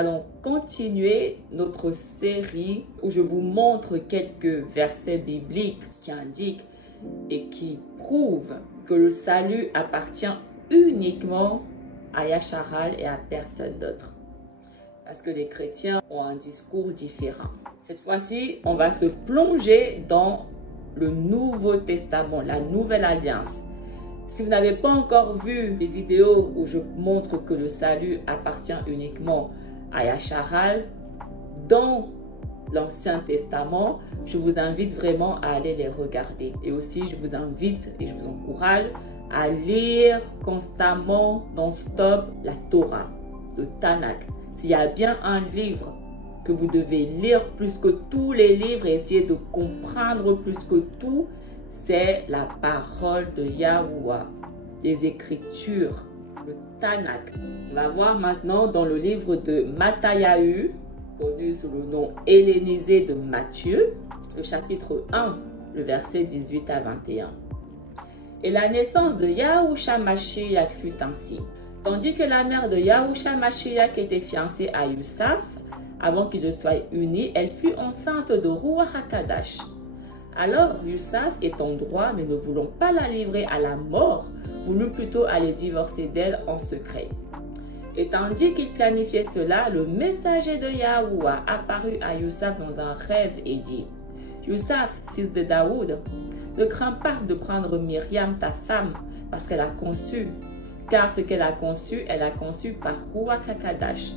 allons continuer notre série où je vous montre quelques versets bibliques qui indiquent et qui prouvent que le salut appartient uniquement à Yasharal et à personne d'autre. Parce que les chrétiens ont un discours différent. Cette fois-ci, on va se plonger dans le Nouveau Testament, la Nouvelle Alliance. Si vous n'avez pas encore vu les vidéos où je montre que le salut appartient uniquement à Yasharal dans l'Ancien Testament, je vous invite vraiment à aller les regarder. Et aussi, je vous invite et je vous encourage à lire constamment, non-stop, la Torah, le Tanakh. S'il y a bien un livre que vous devez lire plus que tous les livres et essayer de comprendre plus que tout, c'est la parole de Yahuwah, les Écritures, le Tanakh. On va voir maintenant dans le livre de Matthieu, connu sous le nom hellénisé de Matthieu, le chapitre 1, le verset 18 à 21. Et la naissance de Yahushua Mashiach fut ainsi. Tandis que la mère de Yahushua Mashiach était fiancée à Youssaf, avant qu'ils ne soient unis, elle fut enceinte de Ruach HaKadash. Alors Youssaf, étant droit, mais ne voulant pas la livrer à la mort, voulut plutôt aller divorcer d'elle en secret. Et tandis qu'il planifiait cela, le messager de Yahuwah apparut à Youssaf dans un rêve et dit: Youssaf, fils de Daoud, ne crains pas de prendre Myriam, ta femme, parce qu'elle a conçu. Car ce qu'elle a conçu par Ruach HaKadash.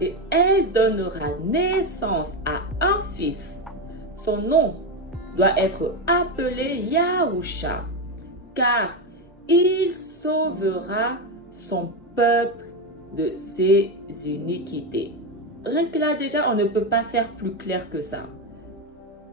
Et elle donnera naissance à un fils. Son nom doit être appelé Yahusha, car il sauvera son peuple de ses iniquités. Rien que là déjà, on ne peut pas faire plus clair que ça.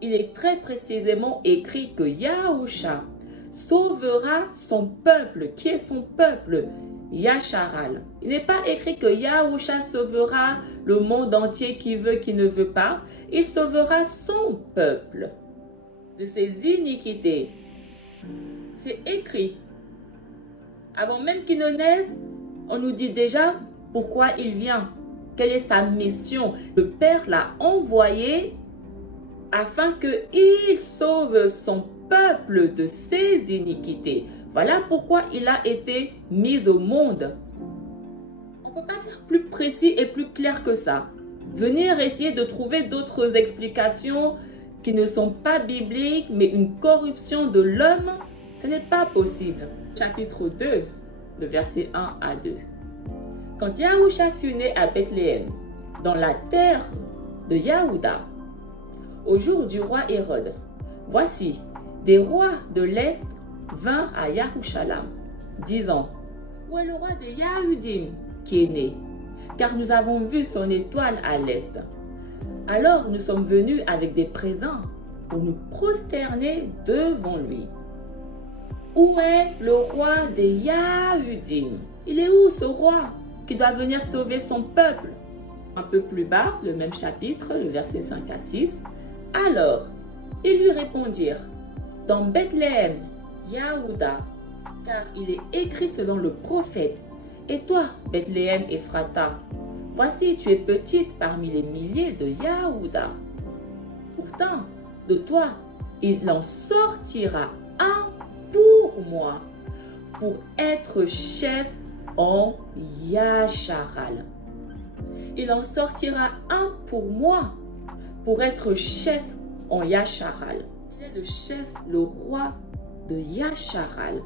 Il est très précisément écrit que Yahusha sauvera son peuple. Qui est son peuple? Yasharal. Il n'est pas écrit que Yahusha sauvera le monde entier, qui veut, qui ne veut pas. Il sauvera son peuple de ses iniquités. C'est écrit. Avant même qu'il ne naisse, on nous dit déjà pourquoi il vient. Quelle est sa mission? Le Père l'a envoyé afin qu'il sauve son peuple de ses iniquités. Voilà pourquoi il a été mis au monde. On ne peut pas faire plus précis et plus clair que ça. Venir essayer de trouver d'autres explications qui ne sont pas bibliques, mais une corruption de l'homme, ce n'est pas possible. Chapitre 2, le verset 1 à 2. Quand Yahusha fut né à Bethléem, dans la terre de Yahuda, au jour du roi Hérode, voici, des rois de l'Est vinrent à Yarushalam, disant: Où est le roi des Yahudim qui est né? Car nous avons vu son étoile à l'Est. Alors nous sommes venus avec des présents pour nous prosterner devant lui. Où est le roi des Yahudim? Il est où ce roi qui doit venir sauver son peuple? Un peu plus bas, le même chapitre, le verset 5 à 6. Alors, ils lui répondirent: Dans Bethléem, Yahuda, car il est écrit selon le prophète: Et toi, Bethléem Ephrata, voici tu es petite parmi les milliers de Yahuda. Pourtant, de toi, il en sortira un pour moi, pour être chef en Yasharal. Il en sortira un pour moi, pour être chef en Yasharal. Il est le chef, le roi de Yasharal.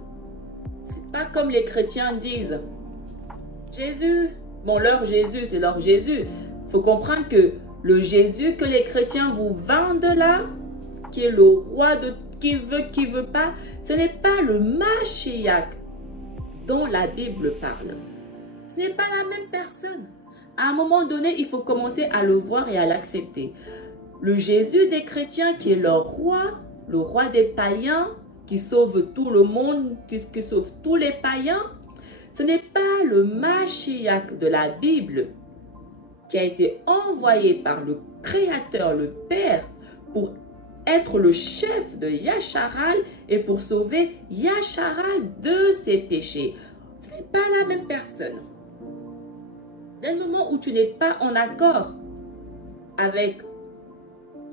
C'est pas comme les chrétiens disent: Jésus, bon, leur Jésus, c'est leur Jésus. Il faut comprendre que le Jésus que les chrétiens vous vendent là, qui est le roi de qui veut pas, ce n'est pas le Mashiach dont la Bible parle. Ce n'est pas la même personne. À un moment donné, il faut commencer à le voir et à l'accepter. Le Jésus des chrétiens qui est leur roi, le roi des païens, qui sauve tout le monde, qui sauve tous les païens, ce n'est pas le Mashiach de la Bible qui a été envoyé par le Créateur, le Père, pour être le chef de Yasharal et pour sauver Yasharal de ses péchés. Ce n'est pas la même personne. Dès le moment où tu n'es pas en accord avec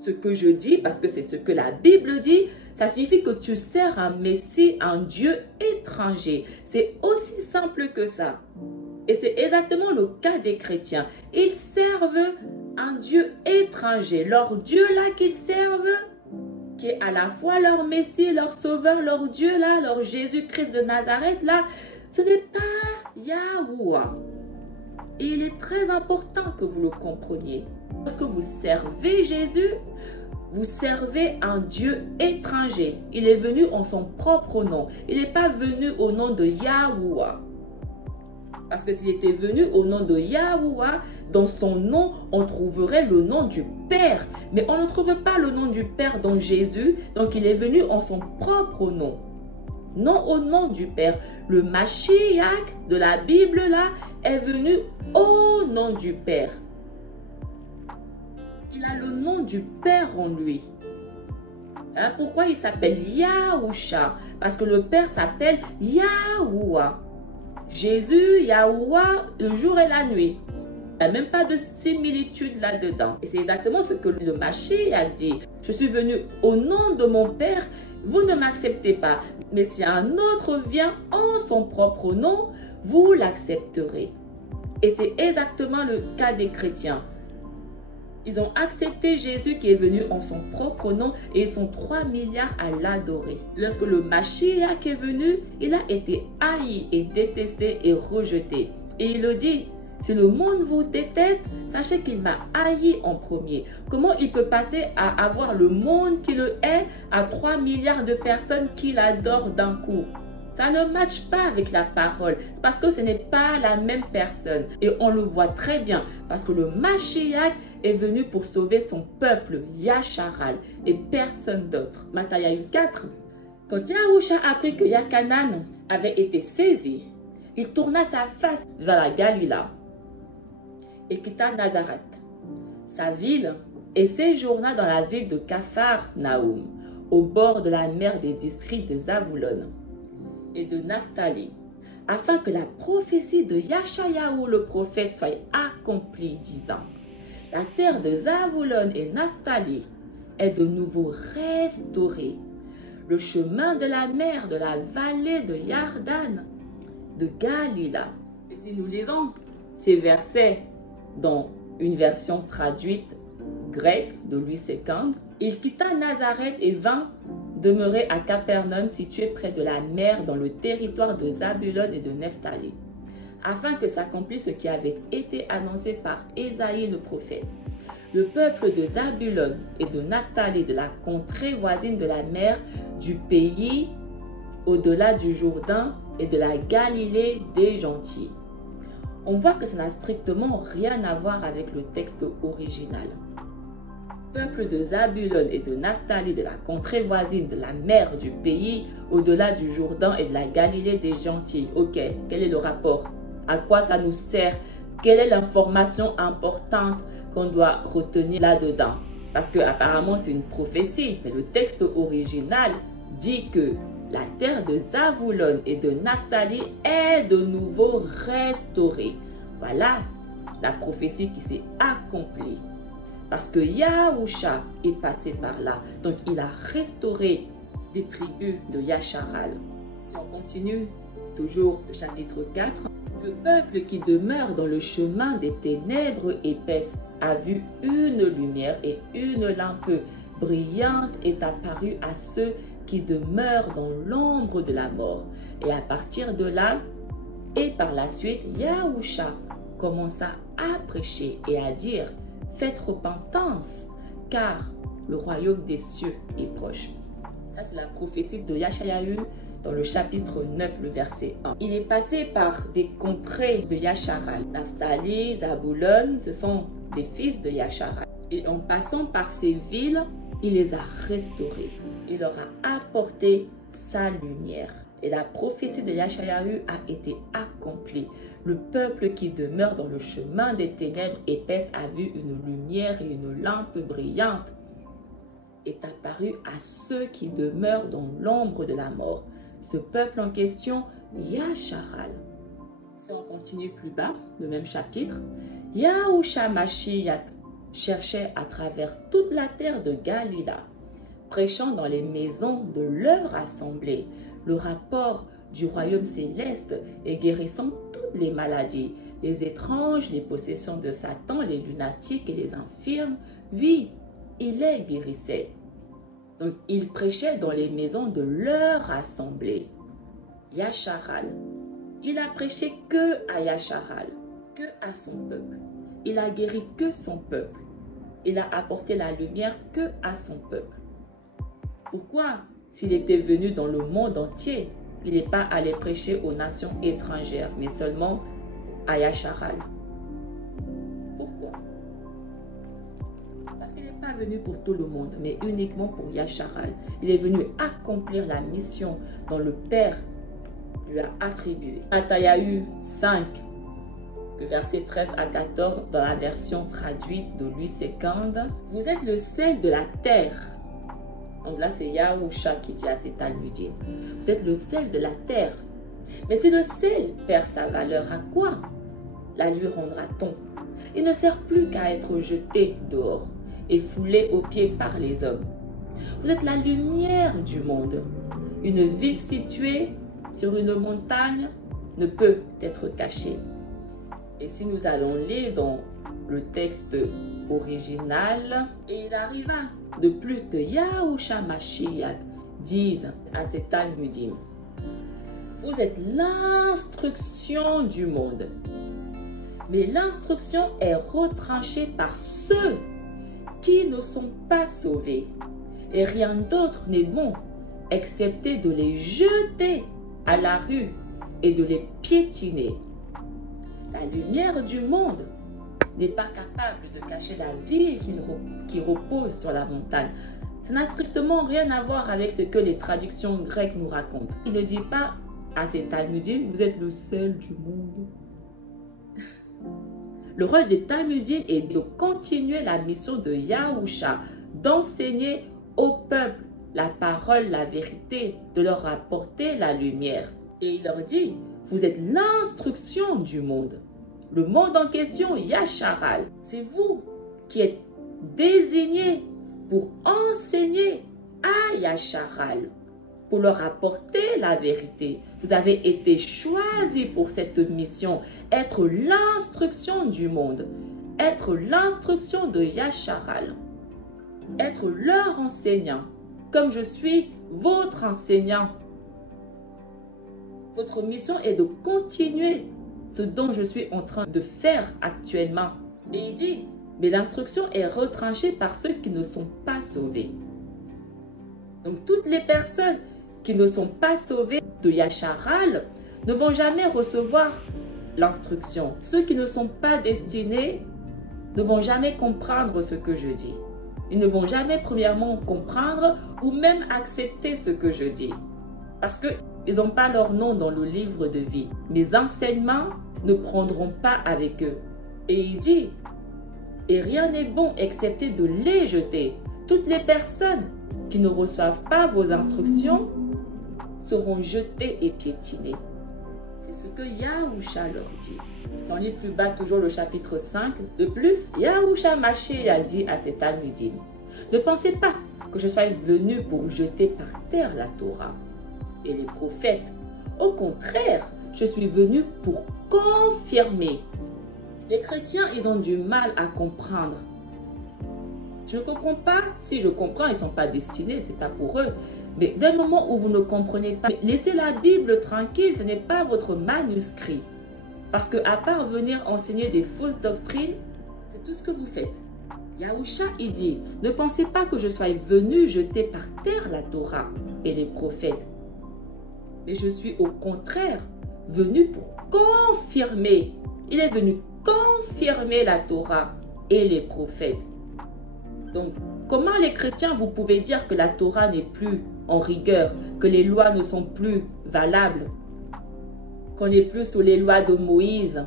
ce que je dis, parce que c'est ce que la Bible dit, ça signifie que tu sers un Messie, un Dieu étranger. C'est aussi simple que ça. Et c'est exactement le cas des chrétiens. Ils servent un Dieu étranger. Leur Dieu là qu'ils servent, qui est à la fois leur Messie, leur Sauveur, leur Dieu là, leur Jésus-Christ de Nazareth là, ce n'est pas Yahuwah. Et il est très important que vous le compreniez. Lorsque vous servez Jésus, vous servez un Dieu étranger. Il est venu en son propre nom. Il n'est pas venu au nom de Yahuwah. Parce que s'il était venu au nom de Yahuwah, dans son nom, on trouverait le nom du Père. Mais on ne trouve pas le nom du Père dans Jésus. Donc il est venu en son propre nom. Non au nom du Père. Le Mashiach de la Bible là est venu au nom du Père. Il a le nom du Père en lui. Hein, pourquoi il s'appelle Yahusha? Parce que le Père s'appelle Yahuwah. Jésus, Yahuwah, le jour et la nuit. Il n'y a même pas de similitude là-dedans. Et c'est exactement ce que le Mashiach dit. Je suis venu au nom de mon Père, vous ne m'acceptez pas. Mais si un autre vient en son propre nom, vous l'accepterez. Et c'est exactement le cas des chrétiens. Ils ont accepté Jésus qui est venu en son propre nom et ils sont 3 milliards à l'adorer. Lorsque le Mashiach est venu, il a été haï et détesté et rejeté. Et il le dit, si le monde vous déteste, sachez qu'il m'a haï en premier. Comment il peut passer à avoir le monde qui le hait à 3 milliards de personnes qui l'adorent d'un coup? Ça ne matche pas avec la parole. C'est parce que ce n'est pas la même personne. Et on le voit très bien. Parce que le Mashiach est venu pour sauver son peuple, Yasharal, et personne d'autre. Matthieu 4. Quand Yahusha apprit que Yakanan avait été saisi, il tourna sa face vers la Galilée et quitta Nazareth, sa ville, et séjourna dans la ville de Capharnaüm, au bord de la mer des districts de Zabulon et de Naphtali, afin que la prophétie de Yashayahu le prophète soit accomplie, disant, la terre de Zabulon et Naphtali est de nouveau restaurée, le chemin de la mer de la vallée de Yardan, de Galilée. Et si nous lisons ces versets dans une version traduite grecque de Louis II, il quitta Nazareth et vint demeurer à Capernaum, situé près de la mer, dans le territoire de Zabulon et de Nephtali, afin que s'accomplisse ce qui avait été annoncé par Ésaïe le prophète. Le peuple de Zabulon et de Nephtali, de la contrée voisine de la mer, du pays au-delà du Jourdain et de la Galilée des gentils. On voit que ça n'a strictement rien à voir avec le texte original. Peuple de Zabulon et de Naphtali, de la contrée voisine de la mer, du pays au-delà du Jourdain et de la Galilée des gentils. Ok, quel est le rapport? À quoi ça nous sert? Quelle est l'information importante qu'on doit retenir là-dedans? Parce que apparemment c'est une prophétie, mais le texte original dit que la terre de Zabulon et de Naphtali est de nouveau restaurée. Voilà la prophétie qui s'est accomplie. Parce que Yahusha est passé par là. Donc il a restauré des tribus de Yasharal. Si on continue, toujours le chapitre 4. Le peuple qui demeure dans le chemin des ténèbres épaisses a vu une lumière et une lampe brillante est apparue à ceux qui demeurent dans l'ombre de la mort. Et à partir de là, et par la suite, Yahusha commença à prêcher et à dire, faites repentance, car le royaume des cieux est proche. Ça, c'est la prophétie de Yashayahu dans le chapitre 9, le verset 1. Il est passé par des contrées de Yasharal. Naphtali, Zabulon, ce sont des fils de Yasharal. Et en passant par ces villes, il les a restaurés. Il leur a apporté sa lumière. Et la prophétie de Yashayahu a été accomplie. Le peuple qui demeure dans le chemin des ténèbres épaisses a vu une lumière et une lampe brillante est apparue à ceux qui demeurent dans l'ombre de la mort. Ce peuple en question, Yasharal, Si on continue plus bas, le même chapitre, Yahushua Mashiach cherchait à travers toute la terre de Galila, prêchant dans les maisons de leur assemblée le rapport du royaume céleste et guérissant toutes les maladies, les étranges, les possessions de Satan, les lunatiques et les infirmes. Oui, il les guérissait. Donc, il prêchait dans les maisons de leur assemblée. Yasharal. Il a prêché que à Yasharal, que à son peuple. Il a guéri que son peuple. Il a apporté la lumière que à son peuple. Pourquoi, s'il était venu dans le monde entier, il n'est pas allé prêcher aux nations étrangères, mais seulement à Yasharal? Pourquoi? Parce qu'il n'est pas venu pour tout le monde, mais uniquement pour Yasharal. Il est venu accomplir la mission dont le Père lui a attribuée. Matthieu 5, versets 13 à 14, dans la version traduite de Louis II. Vous êtes le sel de la terre. Donc là, c'est Yahushua qui dit à ses Talmudim. Vous êtes le sel de la terre. Mais si le sel perd sa valeur, à quoi la lui rendra-t-on? Il ne sert plus qu'à être jeté dehors et foulé aux pieds par les hommes. Vous êtes la lumière du monde. Une ville située sur une montagne ne peut être cachée. Et si nous allons lire dans le texte original, et il arriva de plus que Yahushua Mashiach dise à ses Talmudim, vous êtes l'instruction du monde. Mais l'instruction est retranchée par ceux qui ne sont pas sauvés. Et rien d'autre n'est bon, excepté de les jeter à la rue et de les piétiner. La lumière du monde n'est pas capable de cacher la ville qui repose sur la montagne. Ça n'a strictement rien à voir avec ce que les traductions grecques nous racontent. Il ne dit pas à ses Talmudim, vous êtes le sel du monde. Le rôle des Talmudim est de continuer la mission de Yahushua, d'enseigner au peuple la parole, la vérité, de leur apporter la lumière. Et il leur dit, vous êtes l'instruction du monde. Le monde en question, Yasharal, c'est vous qui êtes désignés pour enseigner à Yasharal, pour leur apporter la vérité. Vous avez été choisis pour cette mission, être l'instruction du monde, être l'instruction de Yasharal, être leur enseignant, comme je suis votre enseignant. Votre mission est de continuer ce dont je suis en train de faire actuellement. Et il dit, mais l'instruction est retranchée par ceux qui ne sont pas sauvés. Donc toutes les personnes qui ne sont pas sauvées de Yasharal ne vont jamais recevoir l'instruction. Ceux qui ne sont pas destinés ne vont jamais comprendre ce que je dis. Ils ne vont jamais premièrement comprendre ou même accepter ce que je dis. Parce qu'ils n'ont pas leur nom dans le livre de vie. Mes enseignements ne prendront pas avec eux. Et il dit, et rien n'est bon excepté de les jeter. Toutes les personnes qui ne reçoivent pas vos instructions seront jetées et piétinées. C'est ce que Yahushua leur dit. Si on lit plus bas toujours le chapitre 5, de plus, Yahushua Mashiach dit à ses Talmudim, ne pensez pas que je sois venu pour jeter par terre la Torah et les prophètes. Au contraire, je suis venu pour confirmer. Les chrétiens, ils ont du mal à comprendre. Je ne comprends pas. Si je comprends, ils ne sont pas destinés, ce n'est pas pour eux. Mais dès le moment où vous ne comprenez pas, laissez la Bible tranquille, ce n'est pas votre manuscrit. Parce qu'à part venir enseigner des fausses doctrines, c'est tout ce que vous faites. Yahushua, il dit, ne pensez pas que je sois venu jeter par terre la Torah et les prophètes. Mais je suis au contraire venu pour confirmer. Il est venu confirmer la Torah et les prophètes. Donc, comment les chrétiens, vous pouvez dire que la Torah n'est plus en rigueur, que les lois ne sont plus valables, qu'on n'est plus sous les lois de Moïse?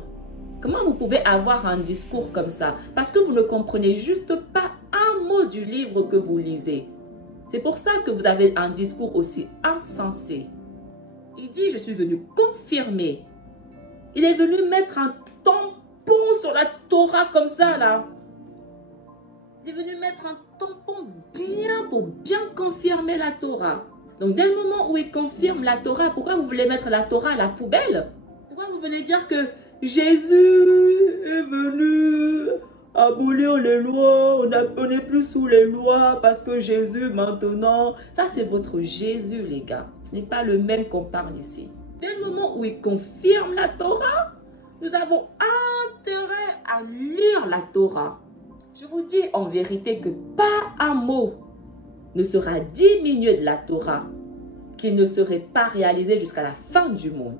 Comment vous pouvez avoir un discours comme ça? Parce que vous ne comprenez juste pas un mot du livre que vous lisez. C'est pour ça que vous avez un discours aussi insensé. Il dit, je suis venu confirmer. Il est venu mettre un tampon sur la Torah comme ça, là. Il est venu mettre un tampon pour bien confirmer la Torah. Donc, dès le moment où il confirme la Torah, pourquoi vous voulez mettre la Torah à la poubelle? Pourquoi vous venez dire que Jésus est venu abolir les lois, on n'est plus sous les lois parce que Jésus maintenant... Ça, c'est votre Jésus, les gars. Ce n'est pas le même qu'on parle ici. Dès le moment où il confirme la Torah, nous avons intérêt à lire la Torah. Je vous dis en vérité que pas un mot ne sera diminué de la Torah qui ne serait pas réalisé jusqu'à la fin du monde.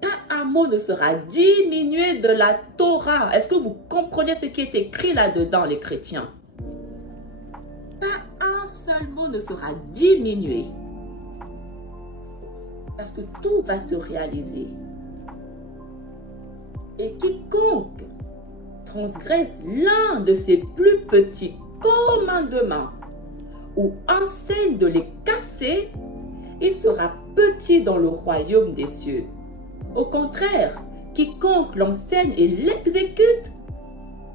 Pas un mot ne sera diminué de la Torah. Est-ce que vous comprenez ce qui est écrit là-dedans, les chrétiens? Pas un seul mot ne sera diminué. Parce que tout va se réaliser. Et quiconque transgresse l'un de ses plus petits commandements ou enseigne de les casser, il sera petit dans le royaume des cieux. Au contraire, quiconque l'enseigne et l'exécute,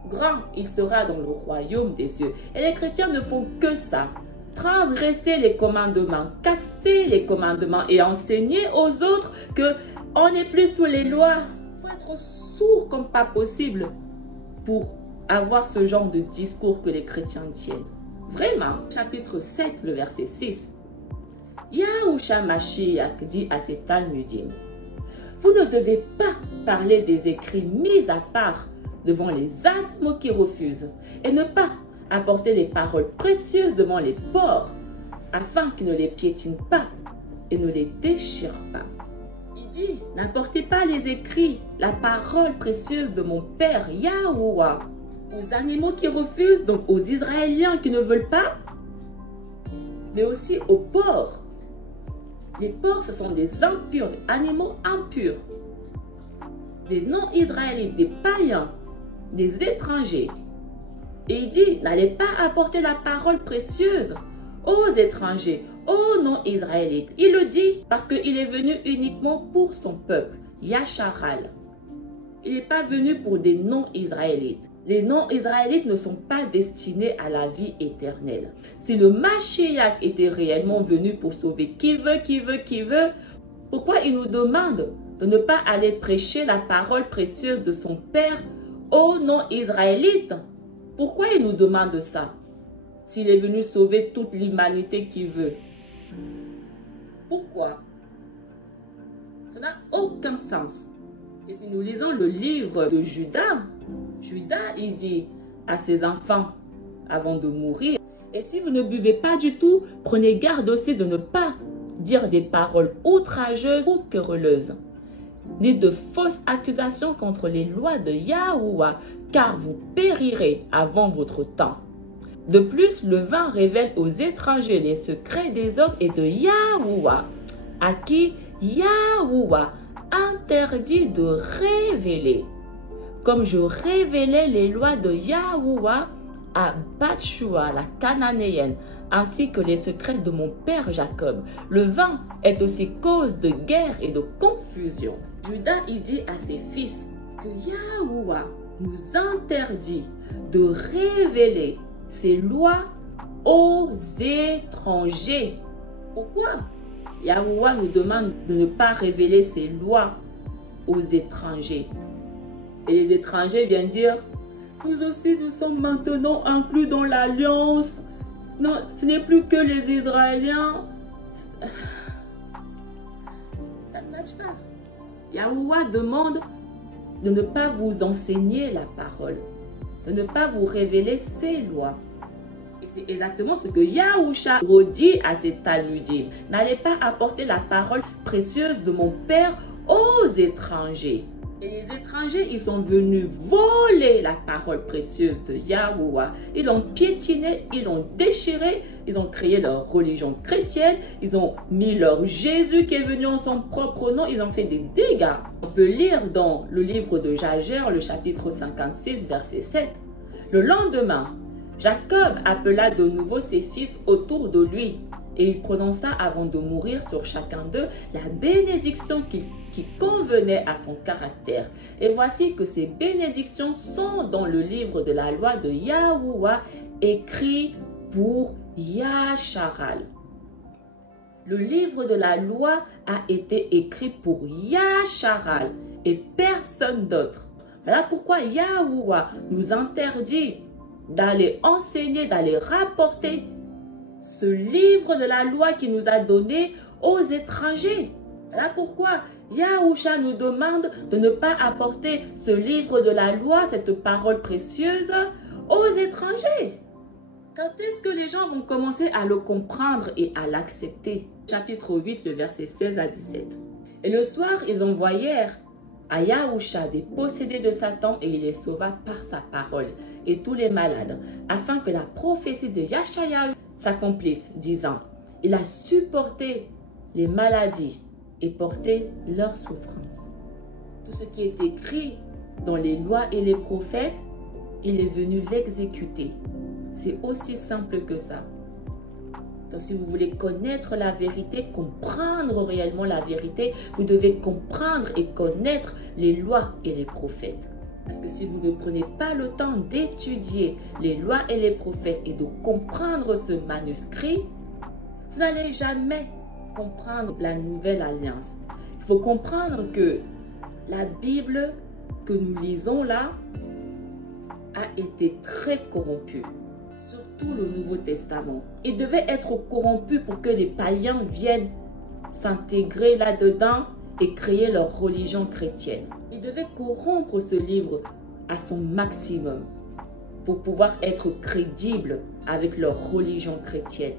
grand il sera dans le royaume des cieux. Et les chrétiens ne font que ça. Transgresser les commandements, casser les commandements et enseigner aux autres qu'on n'est plus sous les lois. Il faut être sourd comme pas possible pour avoir ce genre de discours que les chrétiens tiennent. Vraiment, chapitre 7, le verset 6. Yahushua Mashiach dit à ses Talmudim, vous ne devez pas parler des écrits mis à part devant les animaux qui refusent et ne pas apporter les paroles précieuses devant les porcs afin qu'ils ne les piétinent pas et ne les déchirent pas. Il dit, n'apportez pas les écrits, la parole précieuse de mon Père Yahuwah aux animaux qui refusent, donc aux Israéliens qui ne veulent pas, mais aussi aux porcs. Les porcs, ce sont des impurs, des animaux impurs, des non-israélites, des païens, des étrangers. Et il dit, n'allez pas apporter la parole précieuse aux étrangers, aux non-israélites. Il le dit parce qu'il est venu uniquement pour son peuple, Yasharal. Il n'est pas venu pour des non-israélites. Les non-israélites ne sont pas destinés à la vie éternelle. Si le Mashiach était réellement venu pour sauver qui veut, pourquoi il nous demande de ne pas aller prêcher la parole précieuse de son Père aux non-israélites? Pourquoi il nous demande ça? S'il est venu sauver toute l'humanité qui veut. Pourquoi? Ça n'a aucun sens. Et si nous lisons le livre de Judas, il dit à ses enfants avant de mourir, et si vous ne buvez pas du tout, prenez garde aussi de ne pas dire des paroles outrageuses ou querelleuses, ni de fausses accusations contre les lois de Yahuwah, car vous périrez avant votre temps. De plus, le vin révèle aux étrangers les secrets des hommes et de Yahuwah, à qui Yahuwah interdit de révéler, comme je révélais les lois de Yahuwah à Bathshua, la cananéenne, ainsi que les secrets de mon père Jacob. Le vin est aussi cause de guerre et de confusion. Judas, il dit à ses fils que Yahuwah nous interdit de révéler ses lois aux étrangers. Pourquoi? Yahuwah nous demande de ne pas révéler ses lois aux étrangers. Et les étrangers viennent dire, nous aussi nous sommes maintenant inclus dans l'alliance. Non, ce n'est plus que les Israéliens. Ça ne marche pas. Yahuwah demande de ne pas vous enseigner la parole, de ne pas vous révéler ses lois. Et c'est exactement ce que Yahushua redit à ses Talmudim. N'allez pas apporter la parole précieuse de mon Père aux étrangers. Et les étrangers, ils sont venus voler la parole précieuse de Yahuwah. Ils l'ont piétiné, ils l'ont déchiré, ils ont créé leur religion chrétienne, ils ont mis leur Jésus qui est venu en son propre nom, ils ont fait des dégâts. On peut lire dans le livre de Jager, le chapitre 56, verset 7. Le lendemain, Jacob appela de nouveau ses fils autour de lui Et il prononça avant de mourir sur chacun d'eux la bénédiction qui convenait à son caractère. Et voici que ces bénédictions sont dans le livre de la loi de Yahuwah, écrit pour Yasharal. Le livre de la loi a été écrit pour Yasharal et personne d'autre. Voilà pourquoi Yahuwah nous interdit d'aller enseigner, d'aller rapporter ce livre de la loi qu'il nous a donné aux étrangers. Voilà pourquoi Yahusha nous demande de ne pas apporter ce livre de la loi, cette parole précieuse, aux étrangers. Quand est-ce que les gens vont commencer à le comprendre et à l'accepter? Chapitre 8, le verset 16 à 17. Et le soir, ils envoyèrent à Yahusha des possédés de Satan et il les sauva par sa parole et tous les malades, afin que la prophétie de Yashayahu s'accomplisse, disant, il a supporté les maladies et porté leurs souffrances. Tout ce qui est écrit dans les lois et les prophètes, il est venu l'exécuter. C'est aussi simple que ça. Donc si vous voulez connaître la vérité, comprendre réellement la vérité, vous devez comprendre et connaître les lois et les prophètes. Parce que si vous ne prenez pas le temps d'étudier les lois et les prophètes et de comprendre ce manuscrit, vous n'allez jamais comprendre la nouvelle alliance. Il faut comprendre que la Bible que nous lisons là a été très corrompue. Surtout le Nouveau Testament. Il devait être corrompu pour que les païens viennent s'intégrer là-dedans et créer leur religion chrétienne. Il devait corrompre ce livre à son maximum pour pouvoir être crédible avec leur religion chrétienne.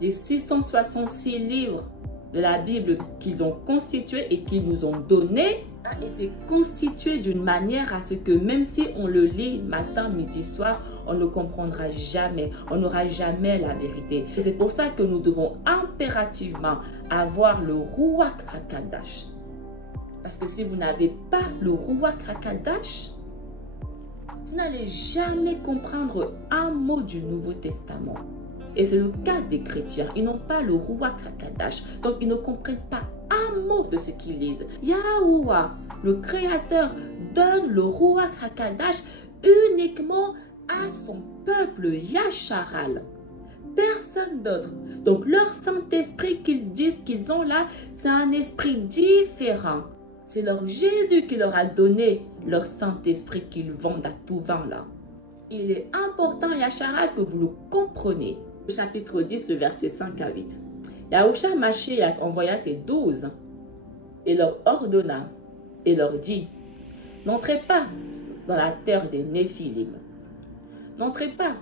Les 666 livres de la Bible qu'ils ont constitués et qu'ils nous ont donnés a été constitué d'une manière à ce que même si on le lit matin, midi, soir, on ne comprendra jamais, on n'aura jamais la vérité. C'est pour ça que nous devons impérativement avoir le Ruach HaKadash. Parce que si vous n'avez pas le Ruach HaKadash, vous n'allez jamais comprendre un mot du Nouveau Testament. Et c'est le cas des chrétiens. Ils n'ont pas le Ruach HaKadash. Donc, ils ne comprennent pas un mot de ce qu'ils lisent. Yahuwah, le Créateur, donne le Ruach HaKadash uniquement à son peuple Yasharal. Personne d'autre. Donc, leur Saint-Esprit qu'ils disent qu'ils ont là, c'est un esprit différent. C'est leur Jésus qui leur a donné leur Saint-Esprit qu'ils vendent à tout vent là. Il est important, Yasharal, que vous le compreniez. Chapitre 10, le verset 5 à 8. Yahusha Mashiach envoya ses 12 et leur ordonna et leur dit, n'entrez pas dans la terre des Néphilim. N'entrez pas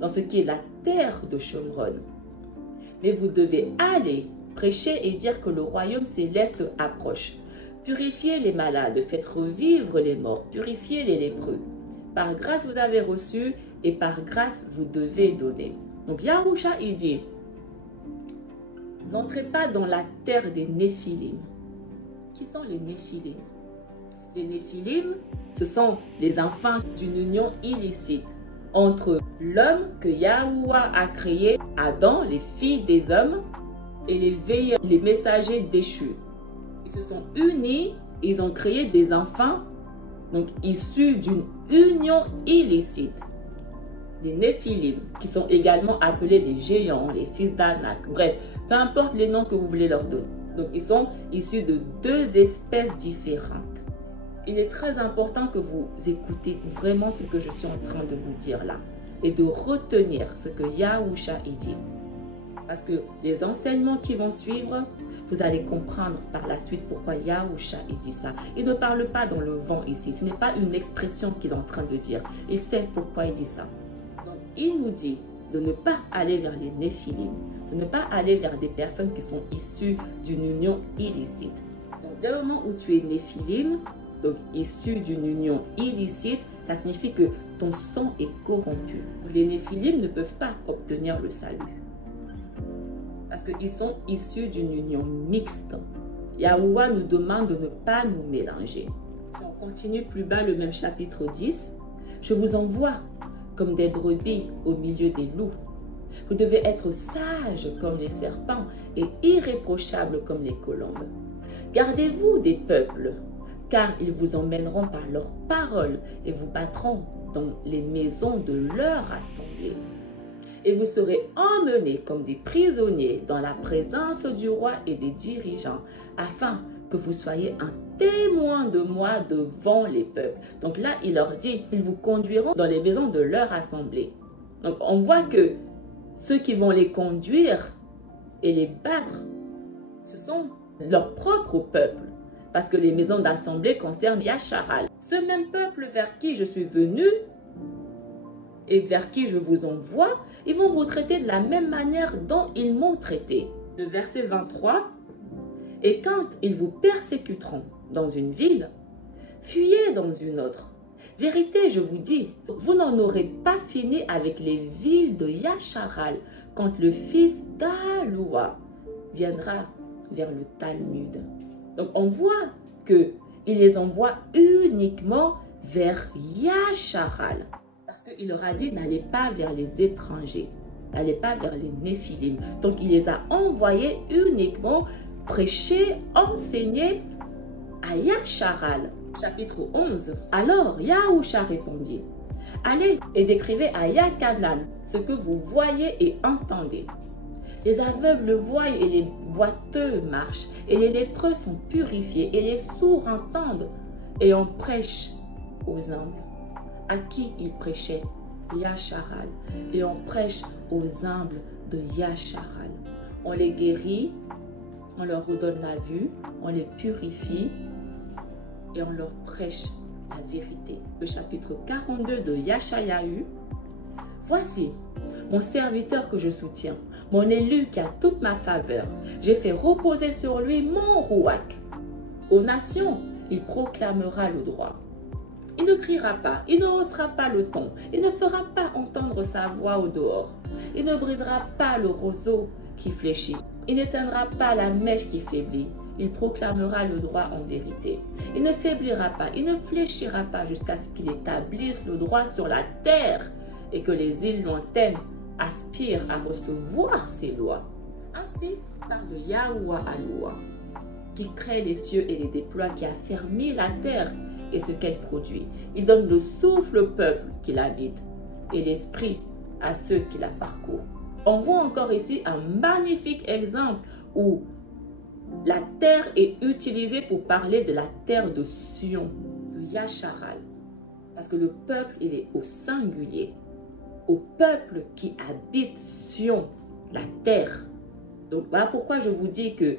dans ce qui est la terre de Shomron. Mais vous devez aller prêcher et dire que le royaume céleste approche. Purifiez les malades, faites revivre les morts, purifiez les lépreux. Par grâce vous avez reçu et par grâce vous devez donner. Donc Yahusha il dit, n'entrez pas dans la terre des Néphilim. Qui sont les Néphilim? Les Néphilim, ce sont les enfants d'une union illicite entre l'homme que Yahuwah a créé, Adam, les filles des hommes, et les veilleurs, les messagers déchus. Ils se sont unis, ils ont créé des enfants, donc issus d'une union illicite. Les Néphilim, qui sont également appelés les géants, les fils d'Anak, bref, peu importe les noms que vous voulez leur donner. Donc, ils sont issus de deux espèces différentes. Il est très important que vous écoutez vraiment ce que je suis en train de vous dire là et de retenir ce que Yahusha dit. Parce que les enseignements qui vont suivre, vous allez comprendre par la suite pourquoi Yahusha dit ça. Il ne parle pas dans le vent ici. Ce n'est pas une expression qu'il est en train de dire. Il sait pourquoi il dit ça. Donc, il nous dit de ne pas aller vers les Néphilim, de ne pas aller vers des personnes qui sont issues d'une union illicite. Donc, dès le moment où tu es Néphilim, donc issu d'une union illicite, ça signifie que ton sang est corrompu. Les Néphilim ne peuvent pas obtenir le salut. Parce qu'ils sont issus d'une union mixte. Yahuwah nous demande de ne pas nous mélanger. Si on continue plus bas le même chapitre 10, je vous envoie comme des brebis au milieu des loups. Vous devez être sages comme les serpents et irréprochables comme les colombes. Gardez-vous des peuples, car ils vous emmèneront par leurs paroles et vous battront dans les maisons de leur assemblée. Et vous serez emmenés comme des prisonniers dans la présence du roi et des dirigeants, afin que vous soyez un témoin de moi devant les peuples. Donc là, il leur dit, ils vous conduiront dans les maisons de leur assemblée. Donc on voit que ceux qui vont les conduire et les battre, ce sont leur propre peuple. Parce que les maisons d'assemblée concernent Yasharal. Ce même peuple vers qui je suis venu et vers qui je vous envoie, ils vont vous traiter de la même manière dont ils m'ont traité. Le verset 23, « Et quand ils vous persécuteront dans une ville, fuyez dans une autre. Vérité, je vous dis, vous n'en aurez pas fini avec les villes de Yasharal quand le fils d'Aloua viendra vers le Talmud. » Donc on voit qu'il les envoie uniquement vers Yasharal. Parce qu'il leur a dit, n'allez pas vers les étrangers, n'allez pas vers les Néphilim. Donc il les a envoyés uniquement prêcher, enseigner à Yasharal. Chapitre 11. Alors Yahusha répondit, allez et décrivez à Yakanan ce que vous voyez et entendez. Les aveugles voient et les boiteux marchent, et les lépreux sont purifiés, et les sourds entendent, et on prêche aux humbles. À qui il prêchait? Yasharal. Et on prêche aux humbles de Yasharal. On les guérit, on leur redonne la vue, on les purifie, et on leur prêche la vérité. Le chapitre 42 de Yashayahu. Voici mon serviteur que je soutiens, mon élu qui a toute ma faveur. J'ai fait reposer sur lui mon rouak. Aux nations, il proclamera le droit. Il ne criera pas, il ne haussera pas le ton, il ne fera pas entendre sa voix au dehors. Il ne brisera pas le roseau qui fléchit. Il n'éteindra pas la mèche qui faiblit. Il proclamera le droit en vérité. Il ne faiblira pas, il ne fléchira pas jusqu'à ce qu'il établisse le droit sur la terre et que les îles lointaines aspirent à recevoir ses lois. Ainsi parle de Yahuwah Aloua, qui crée les cieux et les déploie, qui a fermé la terre et ce qu'elle produit. Il donne le souffle au peuple qui l'habite et l'esprit à ceux qui la parcourent. On voit encore ici un magnifique exemple où la terre est utilisée pour parler de la terre de Sion, de Yasharal. Parce que le peuple, il est au singulier. Au peuple qui habite Sion, la terre. Donc voilà pourquoi je vous dis que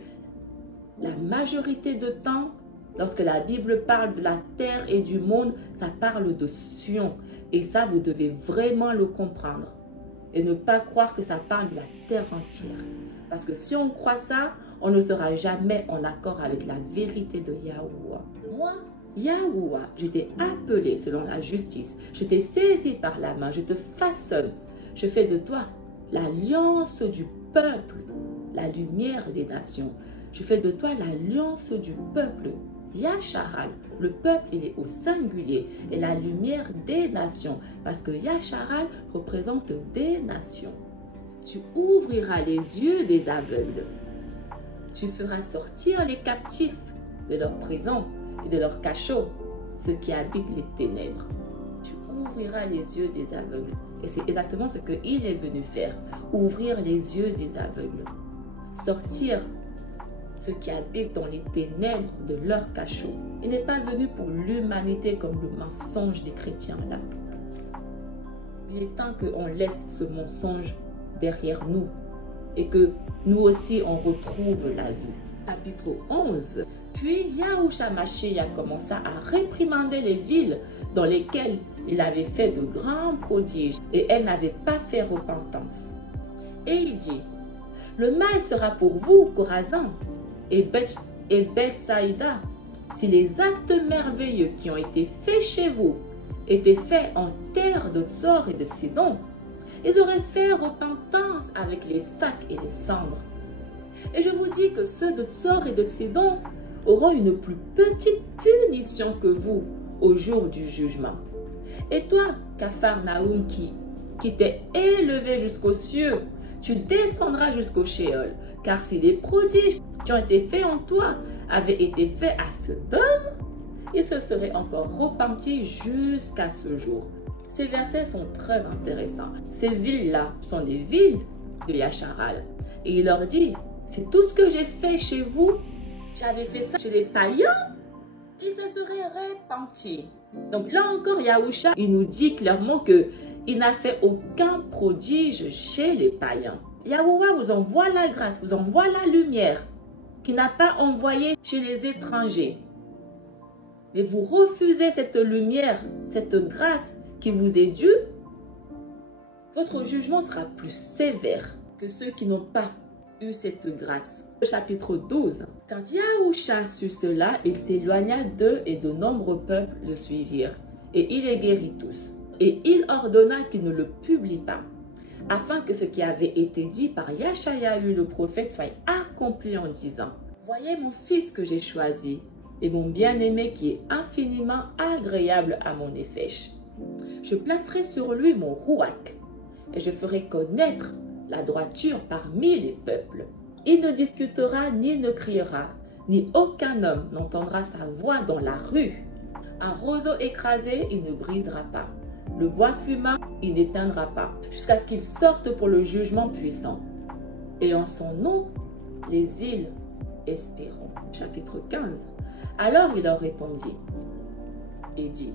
la majorité de temps, lorsque la Bible parle de la terre et du monde, ça parle de Sion. Et ça, vous devez vraiment le comprendre. Et ne pas croire que ça parle de la terre entière. Parce que si on croit ça, on ne sera jamais en accord avec la vérité de Yahuwah. Moi, Yahuwah, je t'ai appelé selon la justice. Je t'ai saisi par la main, je te façonne. Je fais de toi l'alliance du peuple, la lumière des nations. Je fais de toi l'alliance du peuple. Yasharal, le peuple, il est au singulier, et la lumière des nations, parce que Yasharal représente des nations. Tu ouvriras les yeux des aveugles. Tu feras sortir les captifs de leur prison et de leur cachot, ceux qui habitent les ténèbres. Tu ouvriras les yeux des aveugles. Et c'est exactement ce qu'il est venu faire, ouvrir les yeux des aveugles. Sortir ceux qui habitent dans les ténèbres de leur cachot. Il n'est pas venu pour l'humanité comme le mensonge des chrétiens là. Il est temps qu'on laisse ce mensonge derrière nous et que nous aussi on retrouve la vue. Chapitre 11. Puis Yahusha Mashiach commença à réprimander les villes dans lesquelles il avait fait de grands prodiges et elles n'avaient pas fait repentance. Et il dit, le mal sera pour vous, Chorazin, et Bethsaïda, si les actes merveilleux qui ont été faits chez vous étaient faits en terre de Tsor et de Sidon, ils auraient fait repentance avec les sacs et les cendres. Et je vous dis que ceux de Tsor et de Sidon auront une plus petite punition que vous au jour du jugement. Et toi, Capharnaüm, qui qui t'es élevé jusqu'aux cieux, tu descendras jusqu'au Sheol. Car si les prodiges qui ont été faits en toi avaient été faits à Sodome, il se serait encore repenti jusqu'à ce jour. Ces versets sont très intéressants. Ces villes-là sont des villes de Yasharal. Et il leur dit, c'est tout ce que j'ai fait chez vous. J'avais fait ça chez les païens. Ils se seraient repentis. Donc là encore, Yahusha, il nous dit clairement qu'il n'a fait aucun prodige chez les païens. Yahuwah vous envoie la grâce, vous envoie la lumière, qu'il n'a pas envoyé chez les étrangers. Mais vous refusez cette lumière, cette grâce qui vous est due, votre jugement sera plus sévère que ceux qui n'ont pas eu cette grâce. Chapitre 12. Quand Yahusha sut cela, il s'éloigna d'eux et de nombreux peuples le suivirent. Et il les guérit tous. Et il ordonna qu'ils ne le publient pas, afin que ce qui avait été dit par Yashayahu le prophète soit accompli en disant, voyez mon fils que j'ai choisi, et mon bien-aimé qui est infiniment agréable à mon nefesh. Je placerai sur lui mon rouak, et je ferai connaître la droiture parmi les peuples. Il ne discutera ni ne criera, ni aucun homme n'entendra sa voix dans la rue. Un roseau écrasé, il ne brisera pas. Le bois fumant, il n'éteindra pas, jusqu'à ce qu'il sorte pour le jugement puissant. Et en son nom, les îles espéreront. Chapitre 15. Alors il leur répondit et dit,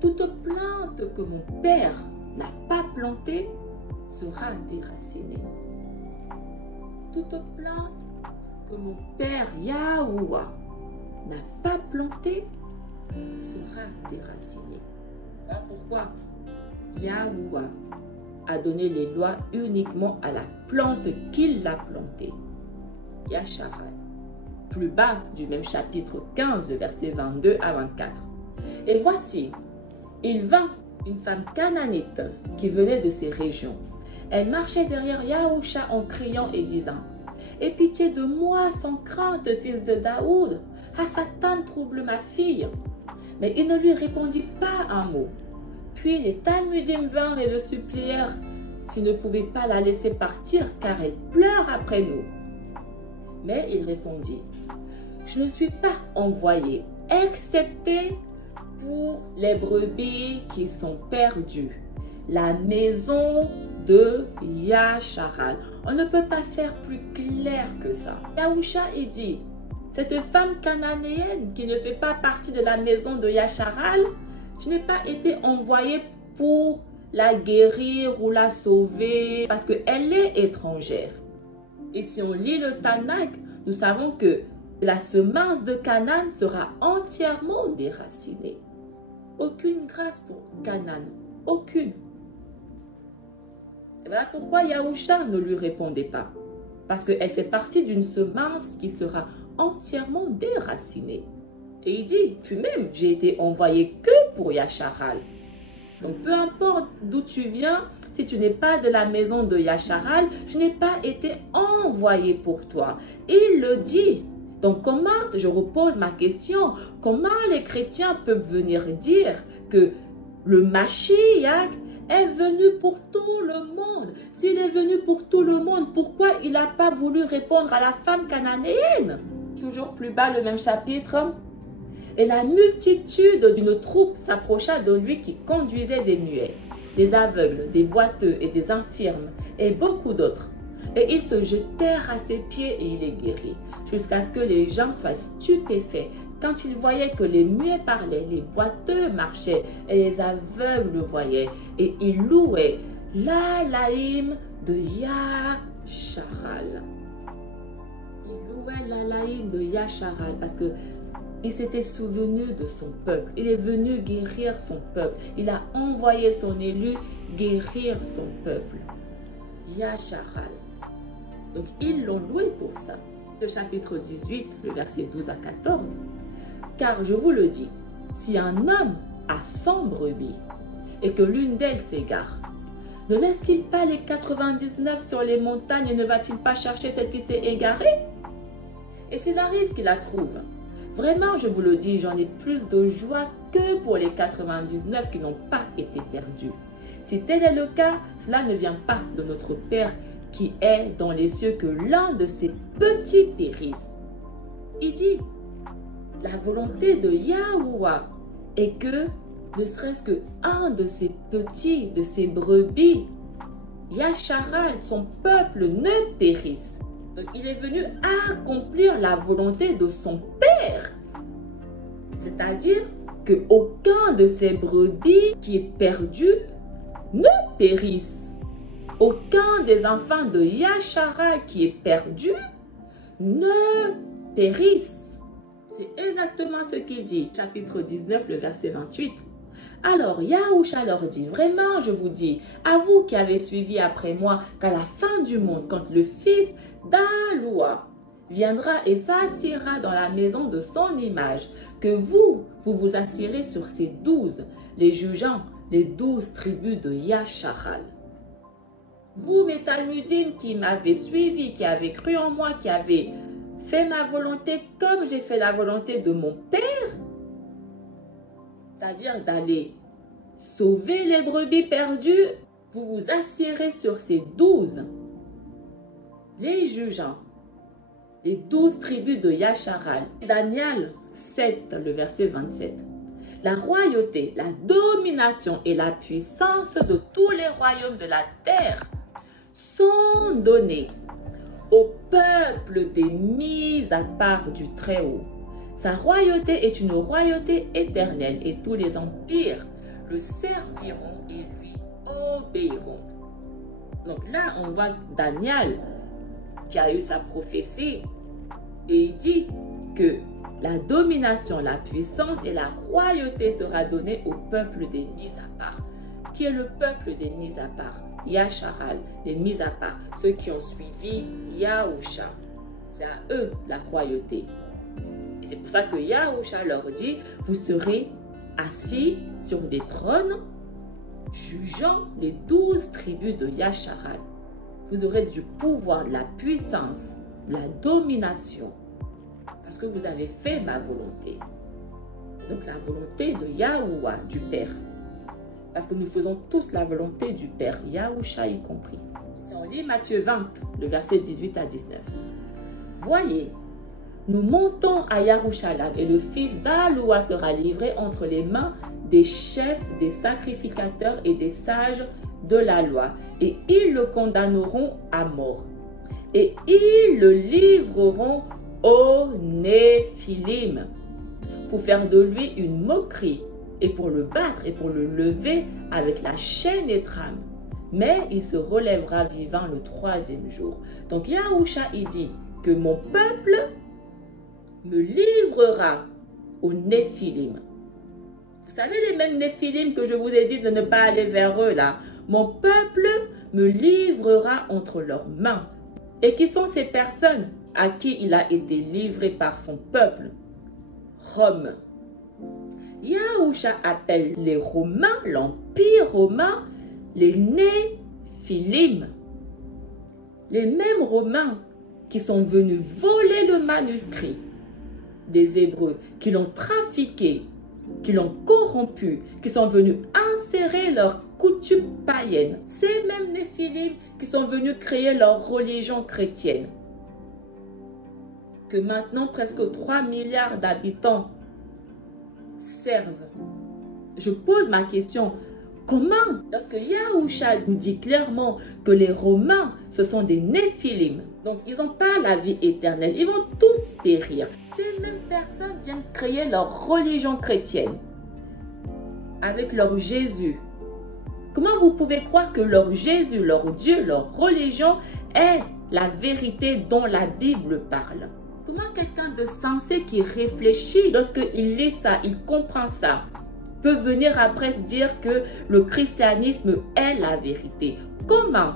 toute plante que mon père n'a pas plantée sera déracinée. Toute plante que mon père Yahuwah n'a pas plantée sera déracinée. Voilà pourquoi Yahuwah a donné les lois uniquement à la plante qu'il a plantée. Yasharal. Plus bas du même chapitre 15, le verset 22 à 24. Et voici, il vint une femme cananite qui venait de ces régions. Elle marchait derrière Yahusha en criant et disant, « Aie pitié de moi sans crainte, fils de Daoud, à Satan trouble ma fille. » Mais il ne lui répondit pas un mot. Puis les Talmudim vinrent et le supplièrent s'il ne pouvait pas la laisser partir, car elle pleure après nous. Mais il répondit, « Je ne suis pas envoyé, excepté pour les brebis qui sont perdues. La maison de Yasharal. » On ne peut pas faire plus clair que ça. Yahusha, il dit, cette femme cananéenne qui ne fait pas partie de la maison de Yasharal, je n'ai pas été envoyé pour la guérir ou la sauver parce qu'elle est étrangère. Et si on lit le Tanakh, nous savons que la semence de Canaan sera entièrement déracinée. Aucune grâce pour Canaan. Aucune. Et voilà pourquoi Yahusha ne lui répondait pas. Parce qu'elle fait partie d'une semence qui sera entièrement déracinée. Et il dit, puis même, j'ai été envoyé que pour Yasharal. Donc peu importe d'où tu viens, si tu n'es pas de la maison de Yasharal, je n'ai pas été envoyé pour toi. Il le dit. Donc comment, je repose ma question, comment les chrétiens peuvent venir dire que le Mashiach est venu pour tout le monde? S'il est venu pour tout le monde, pourquoi il n'a pas voulu répondre à la femme cananéenne? Toujours plus bas, le même chapitre. Et la multitude d'une troupe s'approcha de lui qui conduisait des muets, des aveugles, des boiteux et des infirmes, et beaucoup d'autres. Et ils se jetèrent à ses pieds et il les guérit, jusqu'à ce que les gens soient stupéfaits quand ils voyaient que les muets parlaient, les boiteux marchaient et les aveugles voyaient. Et ils louaient l'Alaïm de Yasharal. Ils louaient l'Alaïm de Yasharal parce que il s'était souvenu de son peuple. Il est venu guérir son peuple. Il a envoyé son élu guérir son peuple. Yasharal. Donc, ils l'ont loué pour ça. Le chapitre 18, le verset 12 à 14. Car je vous le dis, si un homme a 100 brebis et que l'une d'elles s'égare, ne laisse-t-il pas les 99 sur les montagnes et ne va-t-il pas chercher celle qui s'est égarée? Et s'il arrive qu'il la trouve, vraiment, je vous le dis, j'en ai plus de joie que pour les 99 qui n'ont pas été perdus. Si tel est le cas, cela ne vient pas de notre Père qui est dans les cieux que l'un de ses petits périsse. Il dit, la volonté de Yahuwah est que ne serait-ce que un de ses petits, de ses brebis, Yasharal, son peuple, ne périsse. Donc il est venu accomplir la volonté de son Père. C'est-à-dire qu'aucun de ces brebis qui est perdu ne périsse. Aucun des enfants de Yasharal qui est perdu ne périsse. C'est exactement ce qu'il dit. Chapitre 19, le verset 28. Alors Yahusha leur dit, vraiment je vous dis, à vous qui avez suivi après moi, qu'à la fin du monde, quand le fils d'Aloua viendra et s'assiera dans la maison de son image, que vous vous assirez sur ces 12, les jugeant, les 12 tribus de Yasharal. Vous, mes Talmudim, qui m'avez suivi, qui avez cru en moi, qui avez fait ma volonté comme j'ai fait la volonté de mon Père, c'est-à-dire d'aller sauver les brebis perdues, vous vous assiérez sur ces 12, les jugeant, les 12 tribus de Yasharal. Daniel 7, le verset 27. La royauté, la domination et la puissance de tous les royaumes de la terre sont donnés au peuple des mis à part du Très-Haut. Sa royauté est une royauté éternelle et tous les empires le serviront et lui obéiront. Donc là, on voit Daniel qui a eu sa prophétie et il dit que la domination, la puissance et la royauté sera donnée au peuple des mis à part. Qui est le peuple des mis à part? Yasharal, les mis à part, ceux qui ont suivi Yahusha. C'est à eux la royauté. Et c'est pour ça que Yahusha leur dit, vous serez assis sur des trônes, jugeant les 12 tribus de Yasharal. Vous aurez du pouvoir, de la puissance, de la domination, parce que vous avez fait ma volonté. Donc la volonté de Yahuwah, du Père. Parce que nous faisons tous la volonté du Père, Yahusha y compris. Si on lit Matthieu 20, le verset 18 à 19. Voyez, nous montons à Yarushalam et le fils d'Aloua sera livré entre les mains des chefs, des sacrificateurs et des sages de la loi. Et ils le condamneront à mort. Et ils le livreront au Néphilim pour faire de lui une moquerie et pour le battre et pour le lever avec la chaîne et trame. Mais il se relèvera vivant le 3e jour. Donc Yahusha, il dit que mon peuple me livrera au Néphilim. Vous savez les mêmes Néphilim que je vous ai dit de ne pas aller vers eux là. Mon peuple me livrera entre leurs mains. Et qui sont ces personnes à qui il a été livré par son peuple? Rome. Yahusha appelle les Romains, l'Empire romain, les Néphilim. Les mêmes Romains qui sont venus voler le manuscrit des Hébreux, qui l'ont trafiqué, qui l'ont corrompu, qui sont venus insérer leurs coutumes païennes. Ces mêmes Néphilim qui sont venus créer leur religion chrétienne. Que maintenant presque 3 milliards d'habitants servent. Je pose ma question. Comment, lorsque Yahusha nous dit clairement que les Romains, ce sont des Néphilim, donc ils n'ont pas la vie éternelle, ils vont tous périr. Ces mêmes personnes viennent créer leur religion chrétienne avec leur Jésus. Comment vous pouvez croire que leur Jésus, leur Dieu, leur religion est la vérité dont la Bible parle? Comment quelqu'un de sensé qui réfléchit, lorsqu'il lit ça, il comprend ça, peut venir après se dire que le christianisme est la vérité? Comment?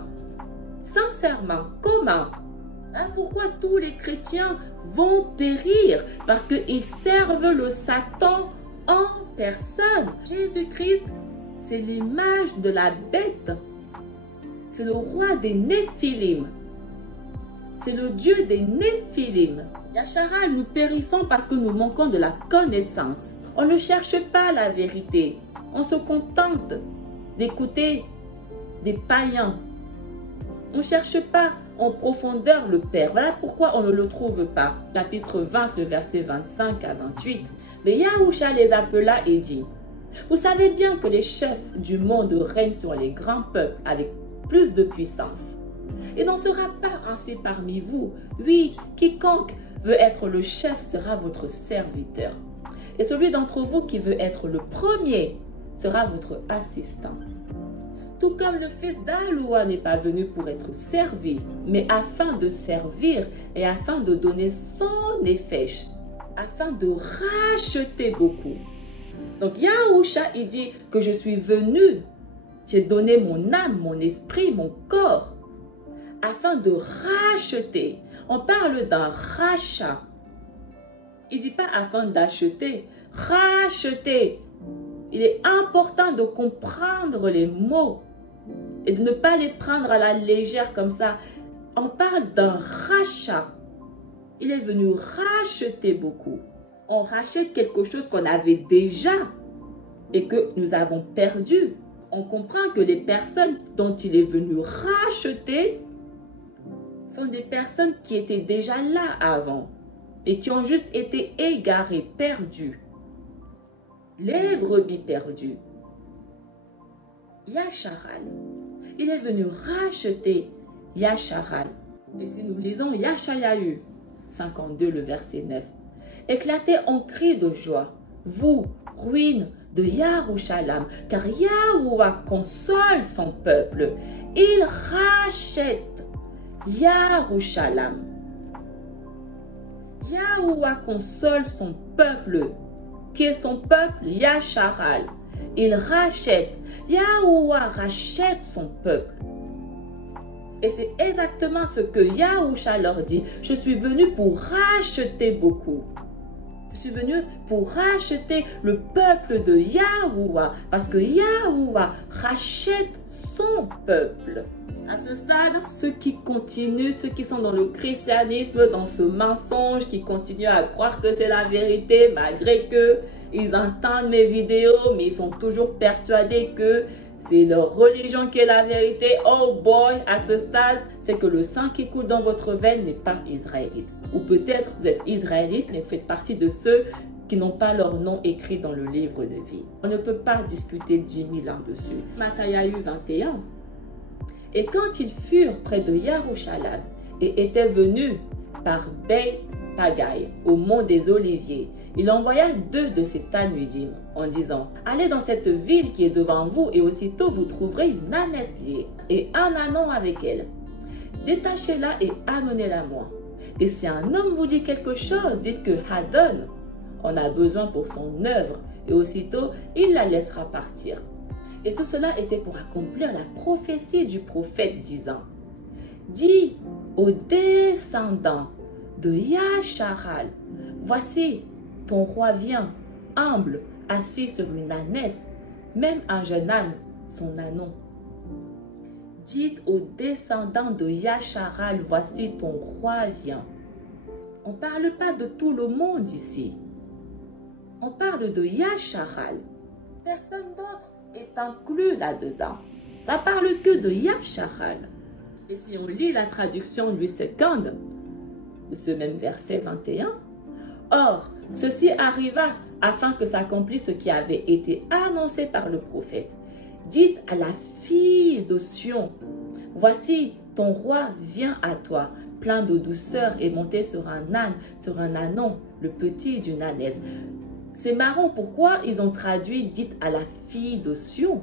Sincèrement, comment? Hein, pourquoi tous les chrétiens vont périr? Parce qu'ils servent le Satan en personne. Jésus-Christ, c'est l'image de la bête. C'est le roi des Néphilim. C'est le Dieu des Néphilim. Yasharal, nous périssons parce que nous manquons de la connaissance. On ne cherche pas la vérité. On se contente d'écouter des païens. On ne cherche pas en profondeur le Père. Voilà pourquoi on ne le trouve pas. Chapitre 20, le verset 25 à 28. Mais Yahusha les appela et dit, vous savez bien que les chefs du monde règnent sur les grands peuples avec plus de puissance. Il n'en sera pas ainsi parmi vous. Oui, quiconque veut être le chef sera votre serviteur. Et celui d'entre vous qui veut être le premier sera votre assistant. Tout comme le fils d'Aloua n'est pas venu pour être servi, mais afin de servir et afin de donner son nefesh, afin de racheter beaucoup. Donc Yahusha, il dit que je suis venu, j'ai donné mon âme, mon esprit, mon corps, afin de racheter. On parle d'un rachat. Il ne dit pas afin d'acheter, racheter. Il est important de comprendre les mots et de ne pas les prendre à la légère comme ça. On parle d'un rachat. Il est venu racheter beaucoup. On rachète quelque chose qu'on avait déjà et que nous avons perdu. On comprend que les personnes dont il est venu racheter sont des personnes qui étaient déjà là avant et qui ont juste été égarées, perdues. Les brebis perdues. Yasharal. Il est venu racheter Yasharal. Et si nous lisons Yashayahu 52, le verset 9. Éclatez en cris de joie, vous, ruines de Yarushalam, car Yahuwah console son peuple. Il rachète Yarushalam. Yahuwah console son peuple. Qui est son peuple? Yasharal. Il rachète. Yahuwah rachète son peuple. Et c'est exactement ce que Yahusha leur dit. Je suis venu pour racheter beaucoup. Je suis venu pour racheter le peuple de Yahuwah. Parce que Yahuwah rachète son peuple. À ce stade, ceux qui continuent, ceux qui sont dans le christianisme, dans ce mensonge, qui continuent à croire que c'est la vérité, malgré que ils entendent mes vidéos, mais ils sont toujours persuadés que c'est leur religion qui est la vérité. Oh boy, à ce stade, c'est que le sang qui coule dans votre veine n'est pas israélite. Ou peut-être vous êtes israélite, mais vous faites partie de ceux qui n'ont pas leur nom écrit dans le livre de vie. On ne peut pas discuter 10 000 ans dessus. Matthieu 21. Et quand ils furent près de Yarushalam et étaient venus par Beit Pagai, au mont des Oliviers, il envoya 2 de ses tanudim en disant, allez dans cette ville qui est devant vous et aussitôt vous trouverez une ânesse liée et un ânon avec elle. Détachez-la et amenez-la moi. Et si un homme vous dit quelque chose, dites que Hadon en a besoin pour son œuvre et aussitôt il la laissera partir. Et tout cela était pour accomplir la prophétie du prophète disant, dis aux descendants de Yasharal, voici ton roi vient, humble, assis sur une ânesse, même un jeune âne, son ânon. Dites aux descendants de Yasharal, voici ton roi vient. On ne parle pas de tout le monde ici. On parle de Yasharal. Personne d'autre est inclus là-dedans. Ça parle que de Yasharal. Et si on lit la traduction Louis II de ce même verset 21, or, ceci arriva afin que s'accomplisse ce qui avait été annoncé par le prophète. Dites à la fille de Sion, voici ton roi vient à toi, plein de douceur et monté sur un âne, sur un ânon, le petit d'une ânesse. C'est marrant pourquoi ils ont traduit dites à la fille de Sion.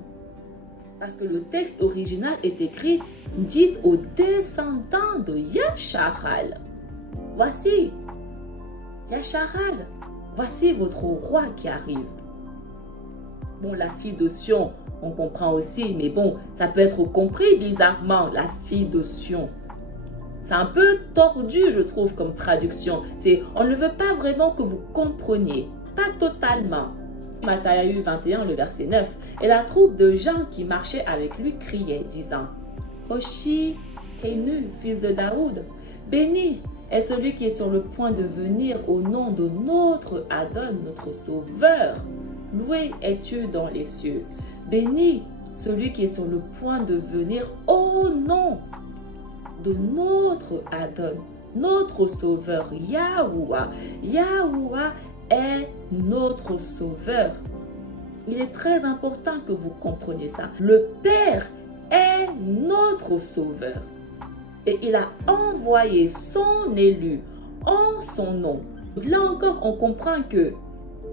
Parce que le texte original est écrit dites aux descendants de Yasharal. Voici Yasharal, voici votre roi qui arrive. Bon, la fille de Sion, on comprend aussi, mais bon, ça peut être compris bizarrement, la fille de Sion. C'est un peu tordu, je trouve, comme traduction. On ne veut pas vraiment que vous compreniez, pas totalement. Matthieu 21, le verset 9. Et la troupe de gens qui marchaient avec lui criait, disant, Hoshi, Keinu, fils de Daoud, béni est celui qui est sur le point de venir au nom de notre Adon, notre Sauveur. Loué es-tu dans les cieux. Béni celui qui est sur le point de venir au nom de notre Adon, notre Sauveur, Yahuwah. Yahuwah est notre Sauveur. Il est très important que vous compreniez ça. Le Père est notre Sauveur. Et il a envoyé son élu en son nom. Là encore, on comprend que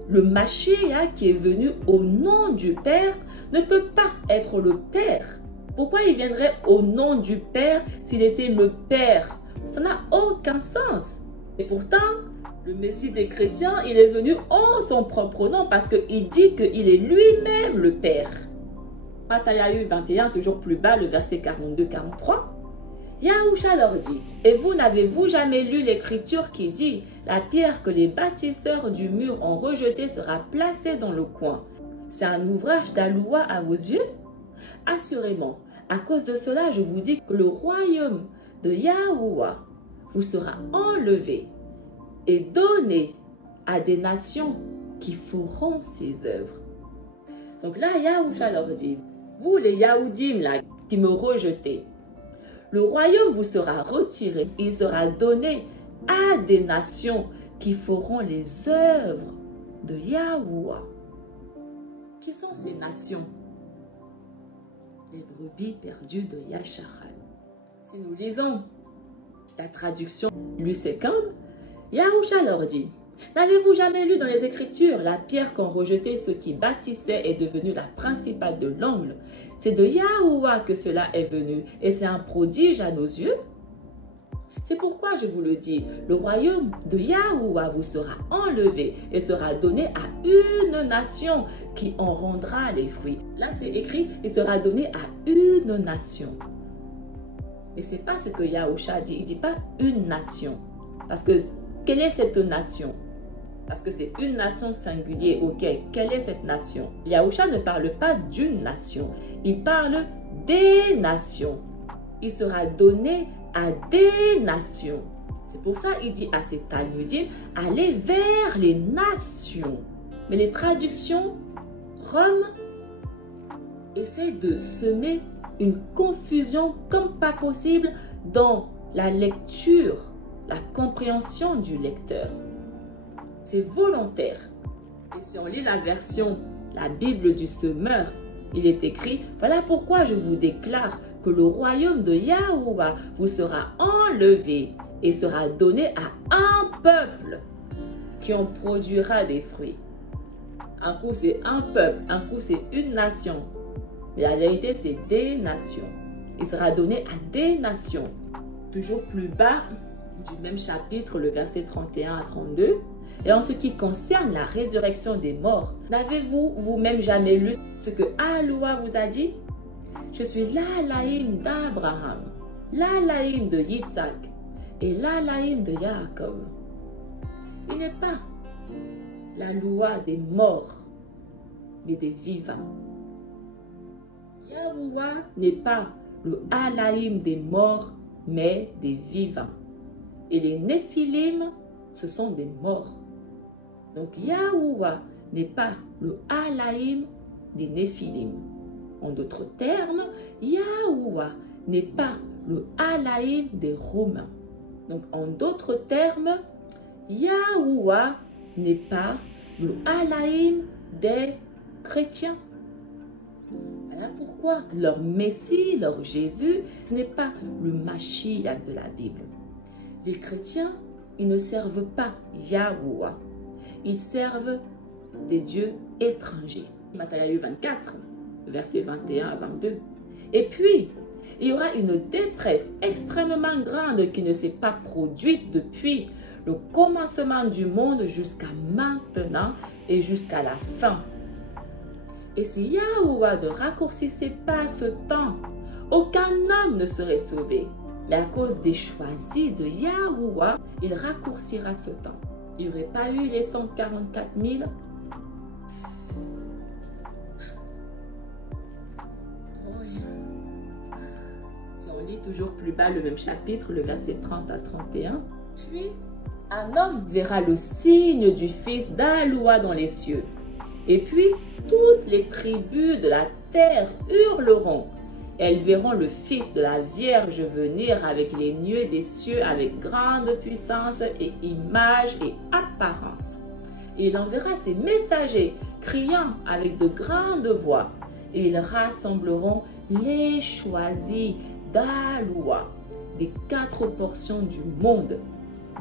le Mashiach qui est venu au nom du Père ne peut pas être le Père. Pourquoi il viendrait au nom du Père s'il était le Père? Ça n'a aucun sens. Et pourtant, le Messie des chrétiens, il est venu en son propre nom parce qu'il dit qu'il est lui-même le Père. Matthieu 21, toujours plus bas, le verset 42-43. Yahusha leur dit, et vous n'avez-vous jamais lu l'écriture qui dit, la pierre que les bâtisseurs du mur ont rejetée sera placée dans le coin. C'est un ouvrage d'Aloua à vos yeux? Assurément, à cause de cela, je vous dis que le royaume de Yahuwah vous sera enlevé et donné à des nations qui feront ses œuvres. Donc là, Yahusha leur dit, vous les Yahudim là, qui me rejetez, le royaume vous sera retiré, il sera donné à des nations qui feront les œuvres de Yahuwah. Qui sont ces nations? Les brebis perdues de Yasharal. Si nous lisons la traduction Lusécande, Yahusha leur dit, n'avez-vous jamais lu dans les Écritures, la pierre qu'ont rejetée ceux qui bâtissaient est devenue la principale de l'angle? C'est de Yahuwah que cela est venu, et c'est un prodige à nos yeux. C'est pourquoi je vous le dis, le royaume de Yahuwah vous sera enlevé et sera donné à une nation qui en rendra les fruits. Là, c'est écrit, il sera donné à une nation. Mais ce n'est pas ce que Yahusha dit, il ne dit pas une nation. Parce que, quelle est cette nation? Parce que c'est une nation singulière, ok. Quelle est cette nation? Yahusha ne parle pas d'une nation, il parle des nations. Il sera donné à des nations. C'est pour ça qu'il dit à ses Talmudim, allez vers les nations. Mais les traductions, Rome essaie de semer une confusion comme pas possible dans la lecture, la compréhension du lecteur. C'est volontaire. Et si on lit la version, la Bible du semeur, il est écrit, voilà pourquoi je vous déclare que le royaume de Yahuwah vous sera enlevé et sera donné à un peuple qui en produira des fruits. Un coup c'est un peuple, un coup c'est une nation. Mais la vérité c'est des nations. Il sera donné à des nations. Toujours plus bas du même chapitre, le verset 31 à 32. Et en ce qui concerne la résurrection des morts, n'avez-vous vous-même jamais lu ce que Aloua vous a dit? Je suis l'Alaïm d'Abraham, l'Alaïm de Yitzhak et l'Alaïm de Jacob. Il n'est pas la loi des morts, mais des vivants. Yahuwah n'est pas le Alaïm des morts, mais des vivants. Et les Néphilim, ce sont des morts. Donc Yahuwah n'est pas le Alaïm des Néphilim. En d'autres termes, Yahuwah n'est pas le Alaïm des Romains. Donc en d'autres termes, Yahuwah n'est pas le Alaïm des chrétiens. Voilà pourquoi leur Messie, leur Jésus, ce n'est pas le Mashiach de la Bible. Les chrétiens, ils ne servent pas Yahuwah. Ils servent des dieux étrangers. Matthieu 24, versets 21 à 22. Et puis, il y aura une détresse extrêmement grande qui ne s'est pas produite depuis le commencement du monde jusqu'à maintenant et jusqu'à la fin. Et si Yahuwah ne raccourcissait pas ce temps, aucun homme ne serait sauvé. Mais à cause des choisis de Yahuwah, il raccourcira ce temps. Il n'y aurait pas eu les 144 000. Si on lit toujours plus bas le même chapitre, le verset 30 à 31. Puis, un homme verra le signe du Fils d'Aloua dans les cieux. Et puis, toutes les tribus de la terre hurleront. Elles verront le Fils de la Vierge venir avec les nuées des cieux, avec grande puissance et image et apparence. Et il enverra ses messagers, criant avec de grandes voix, et ils rassembleront les choisis d'Aloua, des 4 portions du monde,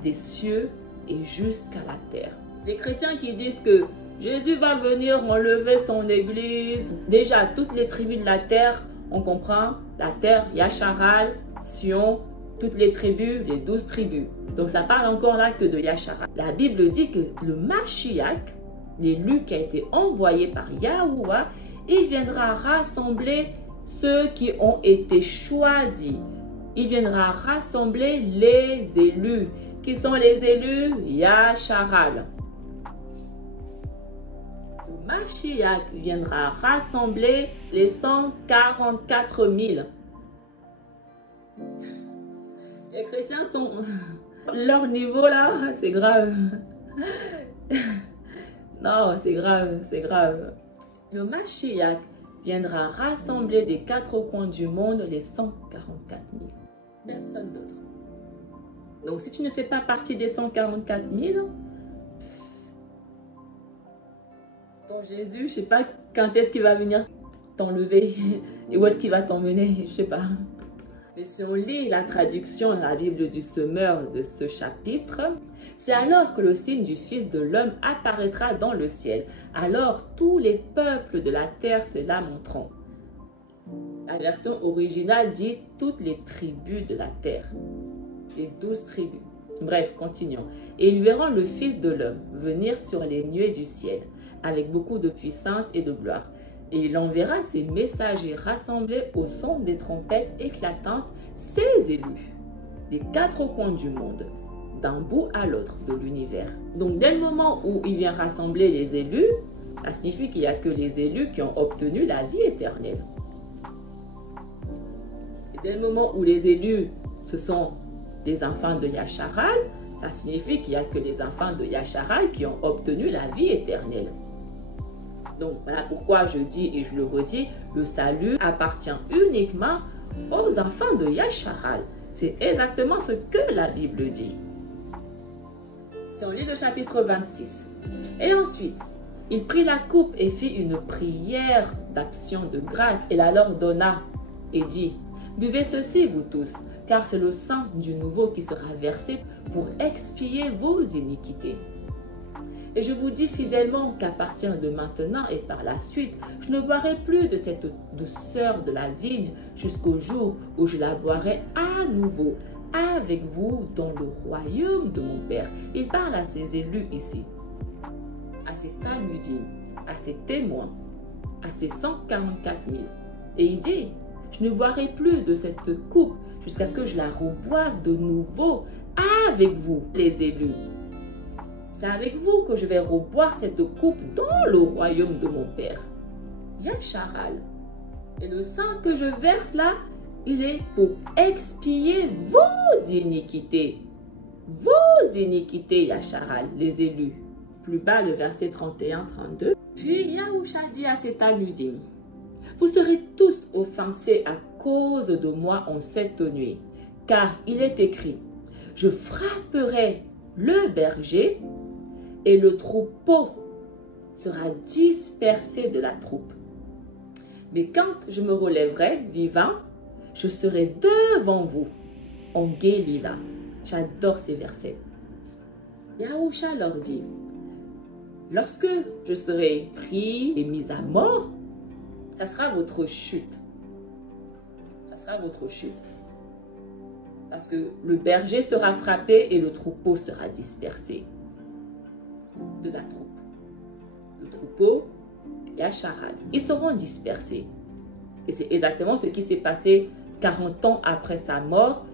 des cieux et jusqu'à la terre. Les chrétiens qui disent que Jésus va venir enlever son église, déjà toutes les tribus de la terre, on comprend, la terre, Yasharal, Sion, toutes les tribus, les 12 tribus. Donc ça parle encore là que de Yasharal. La Bible dit que le Mashiach, l'élu qui a été envoyé par Yahuwah, il viendra rassembler ceux qui ont été choisis. Il viendra rassembler les élus. Qui sont les élus? Yasharal. Le Mashiach viendra rassembler les 144 000. Les chrétiens sont... Leur niveau là, c'est grave. Non, c'est grave, c'est grave. Le Mashiach viendra rassembler des 4 coins du monde les 144 000. Personne d'autre. Donc, si tu ne fais pas partie des 144 000, ton Jésus, je ne sais pas quand est-ce qu'il va venir t'enlever et où est-ce qu'il va t'emmener, je ne sais pas. Mais si on lit la traduction dans la Bible du Semeur de ce chapitre, c'est alors que le signe du Fils de l'homme apparaîtra dans le ciel. Alors tous les peuples de la terre se lamenteront. La version originale dit toutes les tribus de la terre. Les 12 tribus. Bref, continuons. Et ils verront le Fils de l'homme venir sur les nuées du ciel, avec beaucoup de puissance et de gloire. Et il enverra ses messagers rassemblés au son des trompettes éclatantes, ses élus, des 4 coins du monde, d'un bout à l'autre de l'univers. Donc, dès le moment où il vient rassembler les élus, ça signifie qu'il n'y a que les élus qui ont obtenu la vie éternelle. Et dès le moment où les élus, ce sont les enfants de Yasharal, ça signifie qu'il n'y a que les enfants de Yasharal qui ont obtenu la vie éternelle. Donc, voilà pourquoi je dis et je le redis, le salut appartient uniquement aux enfants de Yasharal. C'est exactement ce que la Bible dit. Si on lit le chapitre 26. Et ensuite, il prit la coupe et fit une prière d'action de grâce. Et la leur donna et dit, buvez ceci vous tous, car c'est le sang du nouveau qui sera versé pour expier vos iniquités. Et je vous dis fidèlement qu'à partir de maintenant et par la suite, je ne boirai plus de cette douceur de la vigne jusqu'au jour où je la boirai à nouveau avec vous dans le royaume de mon Père. Il parle à ses élus ici, à ses talmudim, à ses témoins, à ses 144 000. Et il dit, je ne boirai plus de cette coupe jusqu'à ce que je la reboive de nouveau avec vous, les élus. C'est avec vous que je vais reboire cette coupe dans le royaume de mon Père. Yasharal. Et le sang que je verse là, il est pour expier vos iniquités. Vos iniquités, Yasharal, les élus. Plus bas, le verset 31-32. Puis Yahusha dit à ses talmudim, vous serez tous offensés à cause de moi en cette nuit, car il est écrit, je frapperai le berger et le troupeau sera dispersé de la troupe. Mais quand je me relèverai vivant, je serai devant vous en Guélila. J'adore ces versets. Yahusha leur dit, lorsque je serai pris et mis à mort, ça sera votre chute. Ça sera votre chute. Parce que le berger sera frappé et le troupeau sera dispersé de la troupe. Le troupeau, Yasharal, ils seront dispersés. Et c'est exactement ce qui s'est passé 40 ans après sa mort.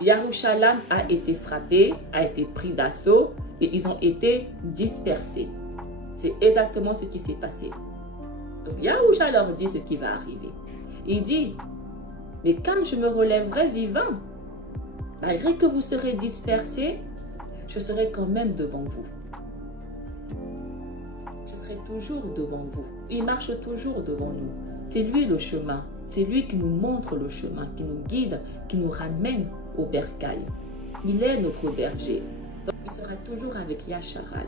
Yerushalayim a été frappé, a été pris d'assaut et ils ont été dispersés. C'est exactement ce qui s'est passé. Donc Yahusha leur dit ce qui va arriver. Il dit, mais quand je me relèverai vivant, malgré que vous serez dispersés, je serai quand même devant vous. Je serai serait toujours devant vous. Il marche toujours devant nous. C'est lui le chemin. C'est lui qui nous montre le chemin, qui nous guide, qui nous ramène au bercail. Il est notre berger. Donc, il sera toujours avec Yacharal,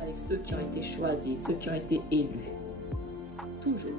avec ceux qui ont été choisis, ceux qui ont été élus. Toujours.